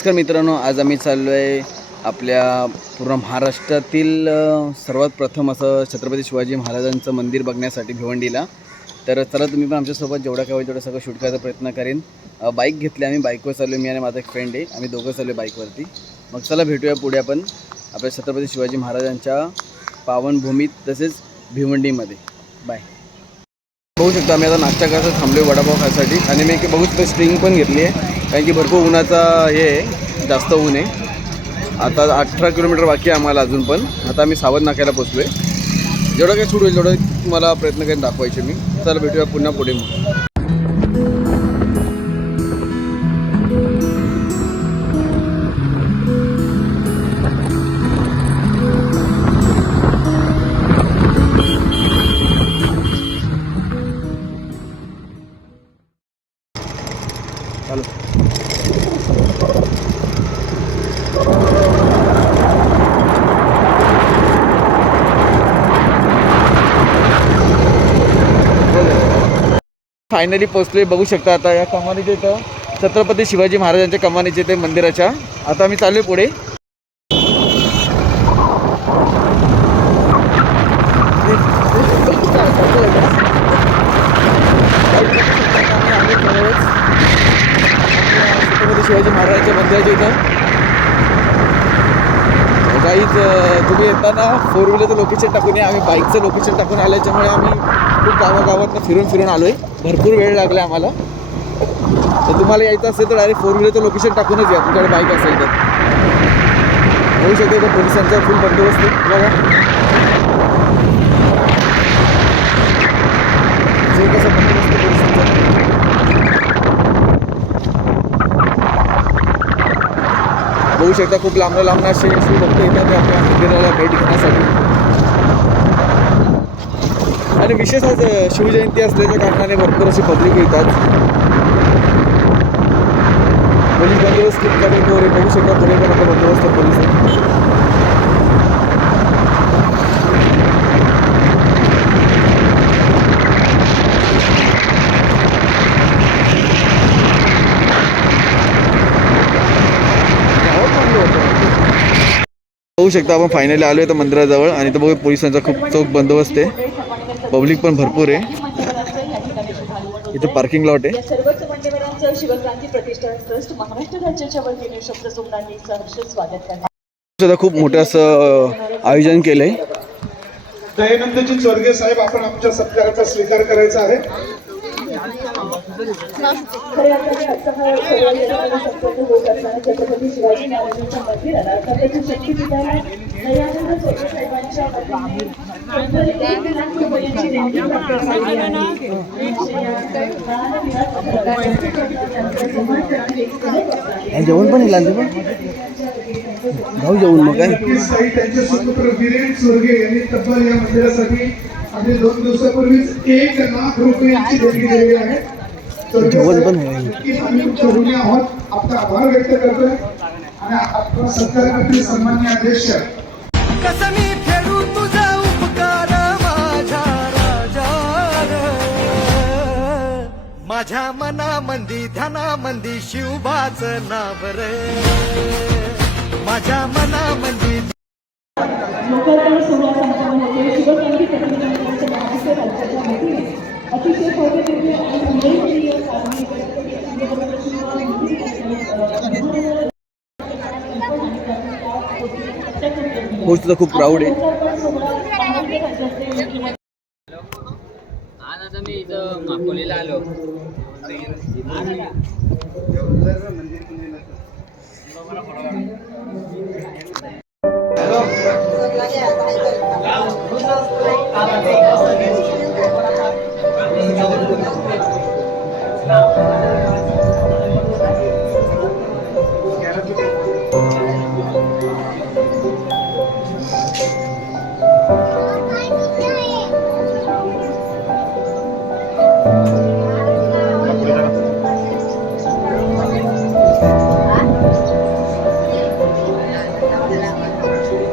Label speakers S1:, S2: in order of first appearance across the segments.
S1: नमस्कार मित्रांनो आज आम्ही चाललो आहे आपल्या पूर्ण महाराष्ट्रातील सर्वात प्रथम असं छत्रपती शिवाजी महाराजांचं मंदिर बघण्यासाठी भिवंडीला. तर चला तुम्ही पण आमच्यासोबत जेवढा काय होईल तेवढं सगळं शूट करायचा प्रयत्न करेन. बाईक घेतली आम्ही बाईकवर चाललो मी आणि माझा एक फ्रेंड आहे. आम्ही दोघं चाललो बाईकवरती मग चला भेटूया पुढे आपण आपल्या छत्रपती शिवाजी महाराजांच्या पावनभूमीत तसेच भिवंडीमध्ये. बाय बघू शकतो आम्ही आता नाश्ता करायचं थांबलो वडापाव खायसाठी. आणि मी एक बघू शकतो स्ट्रिंग पण घेतली आहे. कारण की भरपूर उन्हाचा हे आहे जास्त ऊन आहे. आता अठरा किलोमीटर बाकी आहे आम्हाला अजून पण. आता आम्ही सावध नाक्याला पोचलो आहे जेवढं काही सूट होईल तेवढं तुम्हाला प्रयत्न करेन दाखवायचे मी. चला भेटूया पुन्हा पुढे फायनली पोचलोय बघू शकता आता या कमानीच्या इथं छत्रपती शिवाजी महाराजांच्या कमानीचे ते मंदिराच्या. आता आम्ही चालू पुढे छत्रपती शिवाजी महाराजांच्या मंदिराच्या इथं. काहीच तुम्ही येताना फोर व्हीलरचं लोकेशन टाकून या. आम्ही बाईकचं लोकेशन टाकून आल्याच्यामुळे आम्ही खूप गावागावातनं फिरून फिरून आलो आहे भरपूर वेळ लागला आम्हाला. तर तुम्हाला यायचं असेल तर डायरेक्ट फोर व्हीलरचं लोकेशन टाकूनच या. तुमच्याकडे बाईक असेल तर. होऊ शकते का पोलिसांचा फुल बंदोबस्त बघा. जे कसं बंदोबस्त आहे पोलिसांचा बघू शकता. खूप लांब लांब असे भक्त येतात आपल्या मंदिराला भेट घेण्यासाठी. आणि विशेष आज शिवजयंती असल्याच्या कारणाने भरपूर अशी पब्लिक येतात. पोलीस बंदोबस्त ठिकाणी वगैरे बघू शकता पुढे पण आता बंदोबस्त पोलीस बघू शकता आपण फायनली आलो आहे तर मंदिराजवळ आणि तर बघू पोलिसांचा खूप चौक बंदोबस्त आहे. पब्लिक पण भरपूर आहे. इथं पार्किंग लॉट आहे.
S2: शिवक्रांती प्रतिष्ठान ट्रस्ट महाराष्ट्र राज्याच्या वतीने शब्दसुमनांनी सहर्ष स्वागत
S1: सुद्धा खूप मोठं असं आयोजन केलं आहे
S3: दयानंदजी चोरगे साहेब आपण आमच्या सत्काराचा स्वीकार करायचा आहे.
S2: खऱ्या अर्थाने असताना छत्रपती शिवाजी महाराजांच्या मंदिराला शक्तीपीठाला दयानंद साहेबांच्या
S1: जेवण पण येईल पण. जाऊ जेवण मग काय?
S3: त्यांचे सुपुत्र वीरेन यांनी तब्बल या मंदिरासाठी अगदी दोन दिवसापूर्वीच एक लाख रुपयांची देणगी दिलेली आहे. चोरगे
S1: जेवण पण
S3: साहेब,
S1: आहे.
S3: नक्कीच आम्ही तुमच्या ऋणी आहोत. आपला आभार व्यक्त करतोय. आणि आपला सत्कार करतील सन्मान्य अध्यक्ष.
S4: कसं मी फेडू तुझा उपकार माझ्या राजा माझ्या मनामंदी ध्यानामंदी शिवबाच नाव रे. माझ्या
S2: सोहळा संपन्न होते शिवक्रांती प्रतिष्ठानच्या महाराष्ट्र राज्याच्या वतीने
S1: सुद्धा खूप प्राऊड आहे.
S5: आज आता मी इथं माकोलीला आलो.
S1: बघू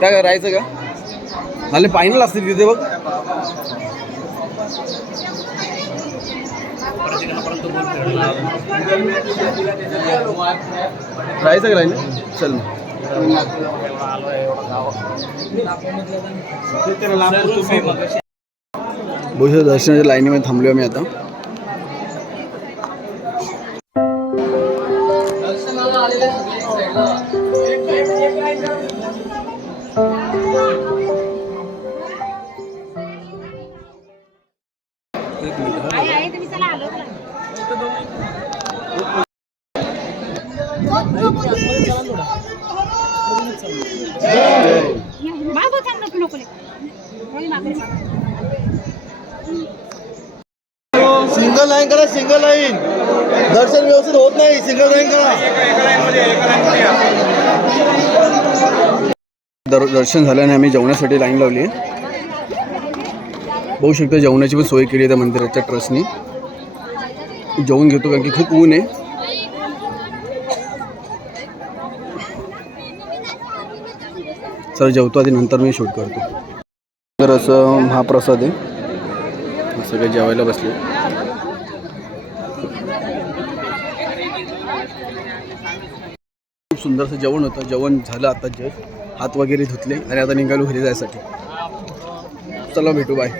S1: काय काय राहायचं का? झाले फायनल असतील तिथे बघ. राहायचं का राहील? चल बघू दर्शनाच्या लाईनीमध्ये थांबलो आम्ही आता.
S6: सिंगल लाईन करा सिंगल लाईन दर्शन व्यवस्थित होत नाही सिंगल लाईन करा.
S1: दर दर्शन झाल्याने आम्ही जेवणासाठी लाईन लावली. आहे बघू शकता जेवणाची पण सोय केली आहे त्या मंदिराच्या ट्रस्टनी. जेवून घेतो कारण की खूप ऊन आहे. सर जेवतो आधी नंतर मी शूट करतो. तर असं महाप्रसाद आहे. सगळे जेवायला बसले. खूप सुंदरसं जेवण होतं. जेवण झालं आता जस्ट. हात वगैरे धुतले आणि आता निघालो घरी जायसाठी. चला भेटू बाय